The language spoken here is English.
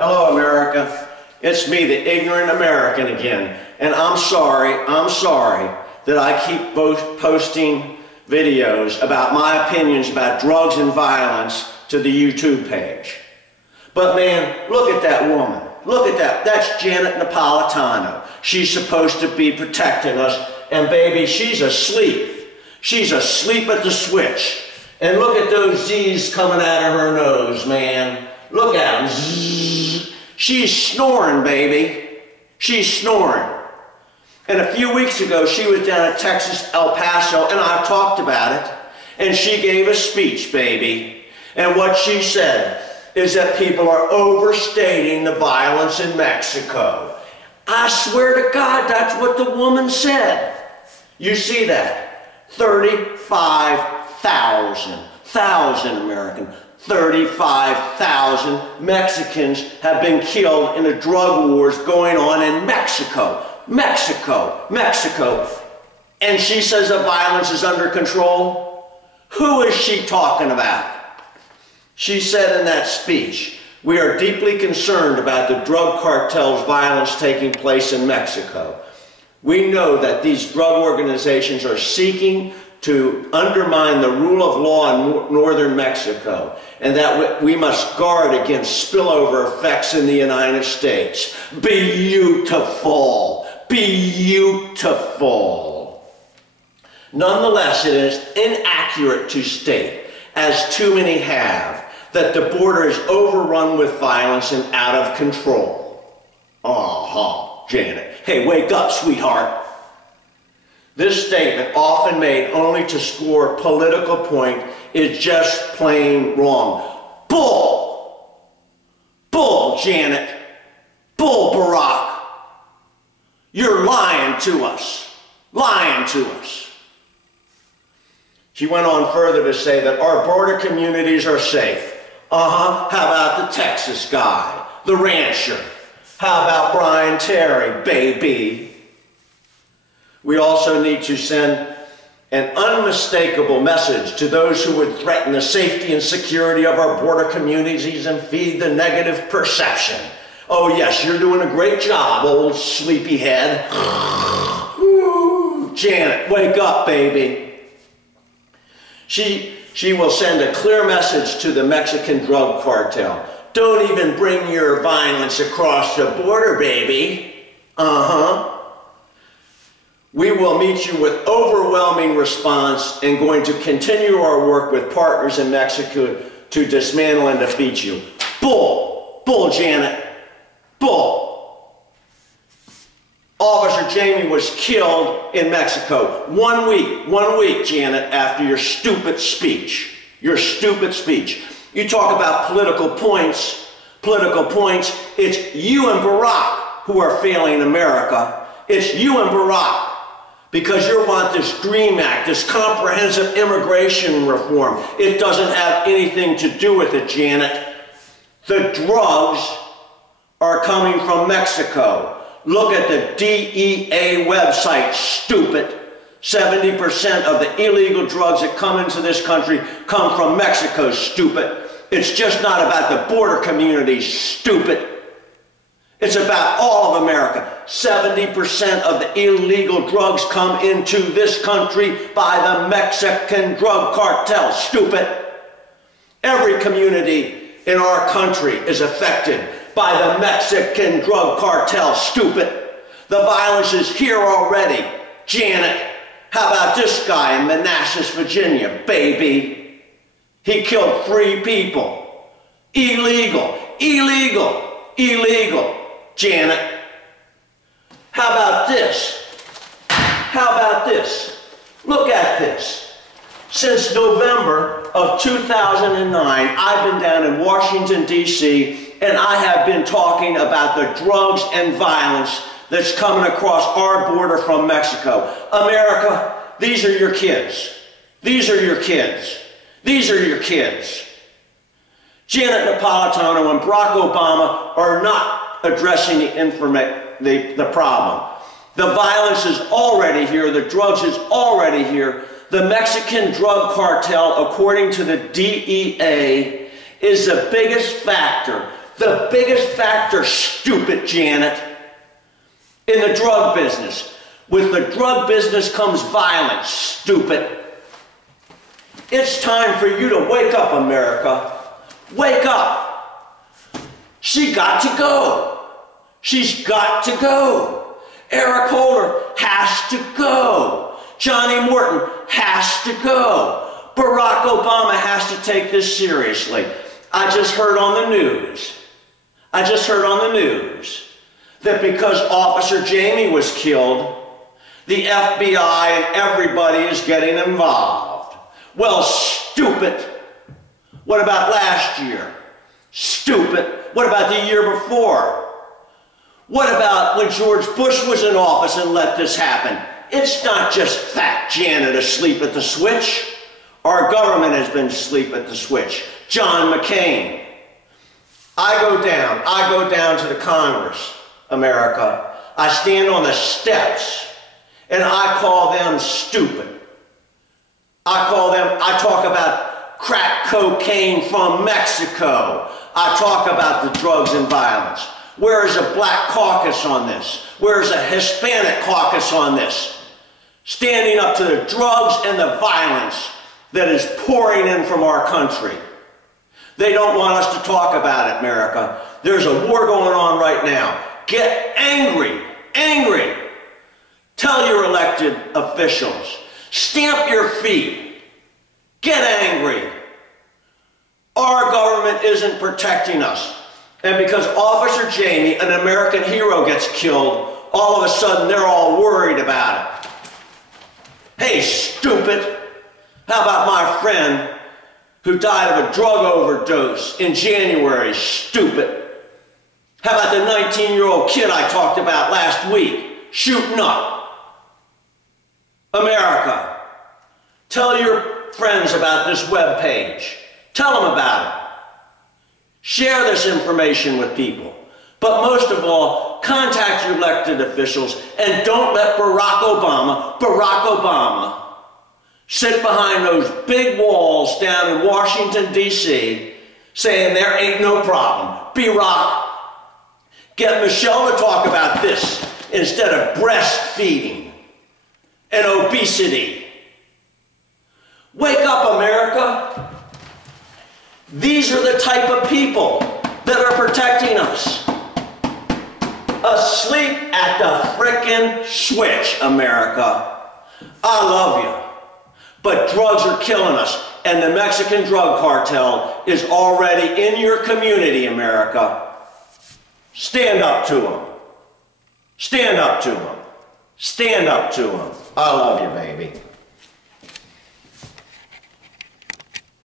Hello, America. It's me, the ignorant American again. And I'm sorry that I keep posting videos about my opinions about drugs and violence to the YouTube page. But man, look at that woman. Look at that. That's Janet Napolitano. She's supposed to be protecting us. And baby, she's asleep. She's asleep at the switch. And look at those Z's coming out of her nose, man. Look at them. Zzz. She's snoring, baby. She's snoring. And a few weeks ago, she was down at Texas, El Paso, and I talked about it. And she gave a speech, baby. And what she said is that people are overstating the violence in Mexico. I swear to God, that's what the woman said. You see that? 35,000 American. 35,000 Mexicans have been killed in the drug wars going on in Mexico. Mexico. And she says the violence is under control? Who is she talking about? She said in that speech, "We are deeply concerned about the drug cartel's violence taking place in Mexico. We know that these drug organizations are seeking to undermine the rule of law in northern Mexico, and that we must guard against spillover effects in the United States." Beautiful. Beautiful. Nonetheless, it is inaccurate to state, as too many have, that the border is overrun with violence and out of control. Janet. Hey, wake up, sweetheart. This statement, often made only to score a political point, is just plain wrong. Bull! Bull, Janet. Bull, Barrack. You're lying to us. Lying to us. She went on further to say that our border communities are safe. How about the Texas guy, the rancher? How about Brian Terry, baby? We also need to send an unmistakable message to those who would threaten the safety and security of our border communities and feed the negative perception. Oh yes, you're doing a great job, old sleepyhead. Janet, wake up, baby. She will send a clear message to the Mexican Drug Cartel. Don't even bring your violence across the border, baby. We will meet you with overwhelming response and going to continue our work with partners in Mexico to dismantle and defeat you. Bull! Bull, Janet. Bull! Officer Jamie was killed in Mexico. 1 week, Janet, after your stupid speech. Your stupid speech. You talk about political points. It's you and Barrack who are failing America. It's you and Barrack. Because you want this DREAM Act, this comprehensive immigration reform. It doesn't have anything to do with it, Janet. The drugs are coming from Mexico. Look at the DEA website, stupid. 70% of the illegal drugs that come into this country come from Mexico, stupid. It's just not about the border communities, stupid. It's about all of America. 70% of the illegal drugs come into this country by the Mexican Drug Cartel, stupid. Every community in our country is affected by the Mexican Drug Cartel, stupid. The violence is here already. Janet, how about this guy in Manassas, Virginia, baby? He killed 3 people. Illegal. Janet. How about this? Look at this. Since November of 2009, I've been down in Washington, D.C., and I have been talking about the drugs and violence that's coming across our border from Mexico. America, these are your kids. These are your kids. Janet Napolitano and Barack Obama are not addressing the problem. The violence is already here. The drugs is already here. The Mexican Drug Cartel, according to the DEA, is the biggest factor The biggest factor, stupid Janet, in the drug business. With the drug business comes violence, stupid. It's time for you to wake up, America. Wake up. She got to go. She's got to go. Eric Holder has to go. Johnny Morton has to go. Barack Obama has to take this seriously. I just heard on the news that because Officer Jamie was killed, the FBI and everybody is getting involved. Well, stupid. What about last year? Stupid. What about the year before? What about when George Bush was in office and let this happen? It's not just fat Janet asleep at the switch. Our government has been asleep at the switch. John McCain. I go down to the Congress, America. I stand on the steps and I call them stupid. I talk about crack cocaine from Mexico. I talk about the drugs and violence. Where is a black caucus on this? Where is a Hispanic caucus on this? Standing up to the drugs and the violence that is pouring in from our country. They don't want us to talk about it, America. There's a war going on right now. Get angry, angry. Tell your elected officials. Stamp your feet. Get angry. Our government isn't protecting us. And because Officer Jamie, an American hero, gets killed, all of a sudden they're all worried about it. Hey, stupid. How about my friend who died of a drug overdose in January? Stupid. How about the 19-year-old kid I talked about last week, shooting up? America, tell your friends about this webpage. Tell them about it. Share this information with people. But most of all, contact your elected officials and don't let Barack Obama, sit behind those big walls down in Washington, D.C., saying there ain't no problem. Barack, get Michelle to talk about this instead of breastfeeding and obesity. Wake up, America. These are the type of people that are protecting us. Asleep at the frickin' switch, America. I love you. But drugs are killing us, and the Mexican Drug Cartel is already in your community, America. Stand up to them. Stand up to them. Stand up to them. I love you, baby.